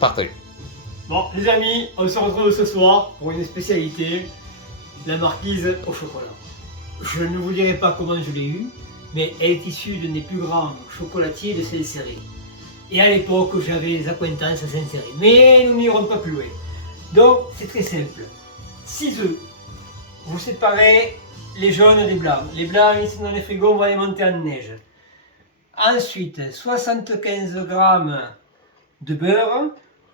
Parfait. Bon, les amis, on se retrouve ce soir pour une spécialité, la marquise au chocolat. Je ne vous dirai pas comment je l'ai eue, mais elle est issue d'un des plus grands chocolatiers de Saint-Céré. Et à l'époque, j'avais des acquaintances à Saint-Céré. Mais nous n'irons pas plus loin. Donc, c'est très simple. 6 œufs. Vous séparez les jaunes des blancs. Les blancs, ils sont dans les frigos, on va les monter en neige. Ensuite, 75 g de beurre,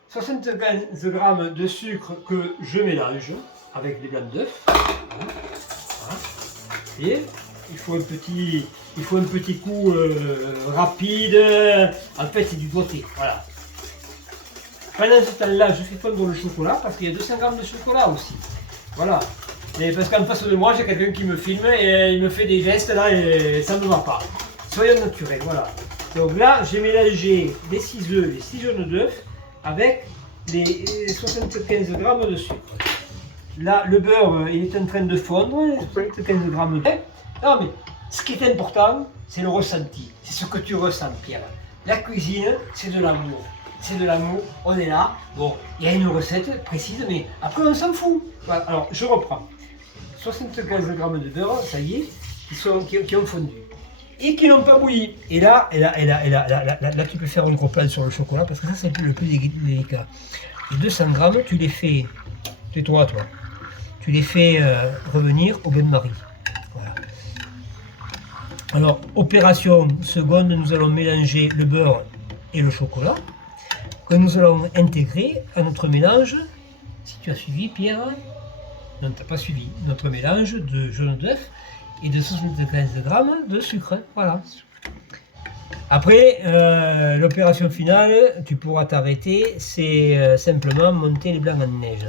75 g de sucre que je mélange avec les blancs d'œufs. Voilà. Et il faut un petit coup rapide. En fait, c'est du doigté. Voilà. Pendant ce temps-là, je fais fondre le chocolat parce qu'il y a 200 g de chocolat aussi. Voilà. Et parce qu'en face de moi, j'ai quelqu'un qui me filme et il me fait des gestes là et ça ne va pas. Soyons naturels, voilà. Donc là, j'ai mélangé les 6 œufs, les 6 jaunes d'œufs avec les 75 g de sucre. Là, le beurre, il est en train de fondre, 75 g de beurre. Non, mais ce qui est important, c'est le ressenti. C'est ce que tu ressens, Pierre. La cuisine, c'est de l'amour. C'est de l'amour, on est là. Bon, il y a une recette précise, mais après, on s'en fout. Voilà, alors, je reprends. 75 g de beurre, ça y est, qui ont fondu. Et qui n'ont pas bouilli. Et là, tu peux faire un gros plan sur le chocolat, parce que ça, c'est le plus délicat. Les 200 g, tu les fais, tais-toi, toi, tu les fais revenir au bain-marie. Voilà. Alors, opération seconde, nous allons mélanger le beurre et le chocolat, que nous allons intégrer à notre mélange, si tu as suivi, Pierre. Non, tu n'as pas suivi, notre mélange de jaune d'œuf et de 75 g de sucre. Voilà. Après, l'opération finale, tu pourras t'arrêter, c'est simplement monter les blancs en neige.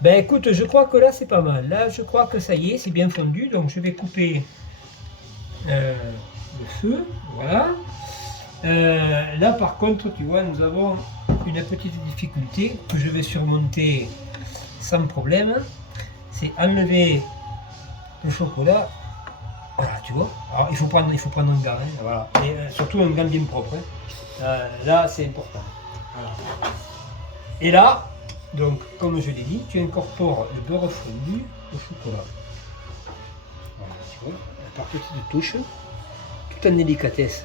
Ben écoute, je crois que là c'est pas mal. Là, je crois que ça y est, c'est bien fondu. Donc je vais couper le feu. Voilà. Là par contre, tu vois, nous avons une petite difficulté que je vais surmonter sans problème. C'est enlever le chocolat. Voilà, tu vois. Alors il faut prendre un gant, hein, voilà. Et surtout un gant bien propre. Hein. Là, c'est important. Voilà. Et là, donc, comme je l'ai dit, tu incorpores le beurre fondu au chocolat. Voilà, tu vois, par petites touches, tout en délicatesse,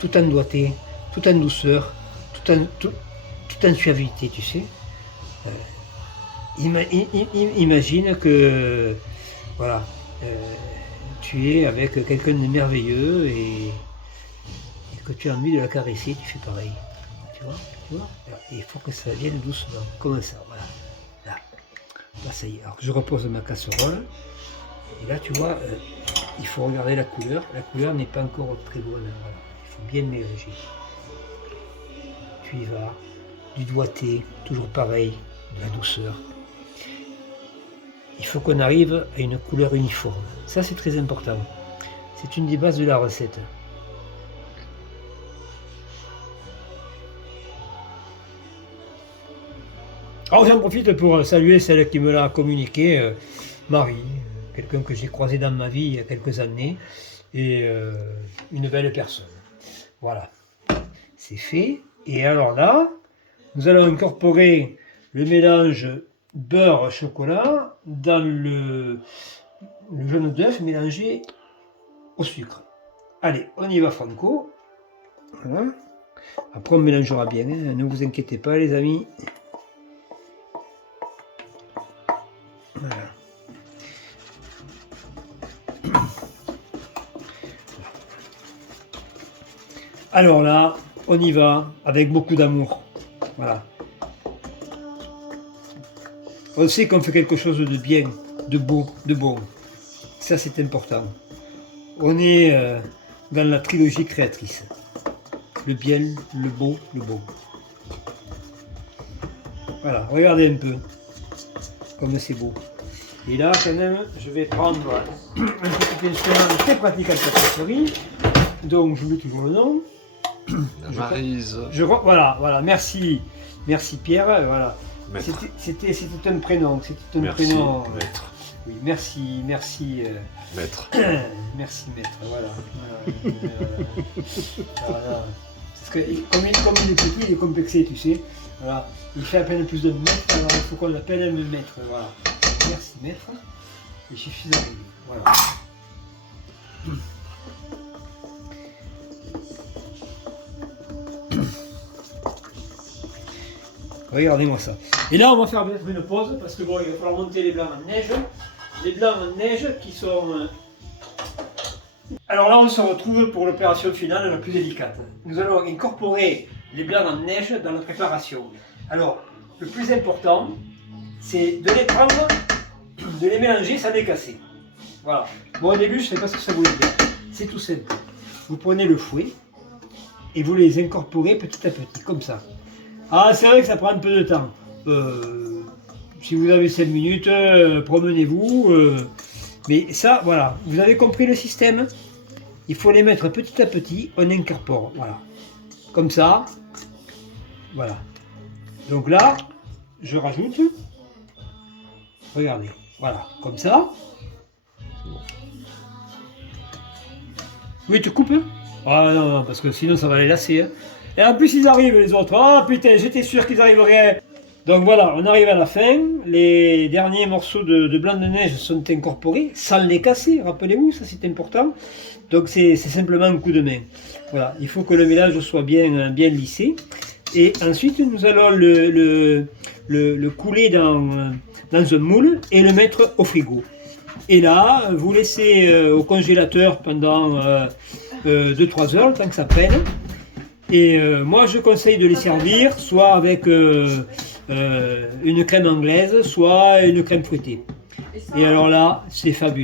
tout en doigté, tout en douceur, tout en suavité, tu sais. Imagine que, voilà, tu es avec quelqu'un de merveilleux et que tu as envie de la caresser, tu fais pareil. Tu vois, il faut que ça vienne doucement, comme ça, voilà. Là, ça y est. Alors, je repose ma casserole. Et là, tu vois, il faut regarder la couleur. La couleur n'est pas encore très bonne. Voilà. Il faut bien mélanger. Tu y vas. Du doigté, toujours pareil, de la douceur. Il faut qu'on arrive à une couleur uniforme. Ça, c'est très important. C'est une des bases de la recette. Alors j'en profite pour saluer celle qui me l'a communiqué, Marie, quelqu'un que j'ai croisé dans ma vie il y a quelques années, et une belle personne. Voilà, c'est fait. Et alors là, nous allons incorporer le mélange beurre-chocolat dans le jaune d'œuf mélangé au sucre. Allez, on y va franco. Voilà. Après on mélangera bien, hein. Ne vous inquiétez pas les amis. Voilà. Alors là, on y va avec beaucoup d'amour. Voilà. On sait qu'on fait quelque chose de bien, de beau, de bon. Ça, c'est important. On est dans la trilogie créatrice. Le bien, le beau, le bon. Voilà, regardez un peu comme c'est beau. Et là, quand même, je vais prendre un petit instrument très pratique en pâtisserie. Donc, je mets toujours le nom. Maryse. Voilà, merci Pierre, voilà. C'était un prénom, prénom. Maître. Oui, merci, Maître. merci maître, voilà. Voilà. Parce que comme il est petit, il est complexé, tu sais. Voilà. Il fait à peine plus de mètre, alors il faut qu'on l'appelle un mètre. Voilà. Merci mètre. Il suffit d'arriver. Voilà. Regardez-moi ça. Et là, on va faire peut-être une pause parce que bon, il va falloir monter les blancs en neige. Les blancs en neige qui sont. Alors là, on se retrouve pour l'opération finale la plus délicate. Nous allons incorporer les blancs en neige dans la préparation. Alors, le plus important, c'est de les prendre, de les mélanger sans les casser. Voilà. Bon, au début, je ne sais pas ce que ça voulait dire. C'est tout simple. Vous prenez le fouet et vous les incorporez petit à petit, comme ça. Ah, c'est vrai que ça prend un peu de temps. Si vous avez 5 minutes, promenez-vous. Mais ça, voilà, vous avez compris le système. Il faut les mettre petit à petit, on incorpore, voilà. Comme ça, voilà. Donc là, je rajoute, regardez, voilà, comme ça. Oui, tu coupes, hein? Ah non, non, parce que sinon ça va les lasser. Hein. Et en plus, ils arrivent, les autres. Ah putain, j'étais sûr qu'ils arriveraient. Donc voilà, on arrive à la fin. Les derniers morceaux de blanc de neige sont incorporés, sans les casser, rappelez-vous, ça c'est important. Donc c'est simplement un coup de main. Voilà, il faut que le mélange soit bien lissé. Et ensuite, nous allons le couler dans un moule et le mettre au frigo. Et là, vous laissez au congélateur pendant 2-3 heures, le temps que ça prenne. Et moi, je conseille de les servir soit avec une crème anglaise, soit une crème fouettée. Et alors là, c'est fabuleux.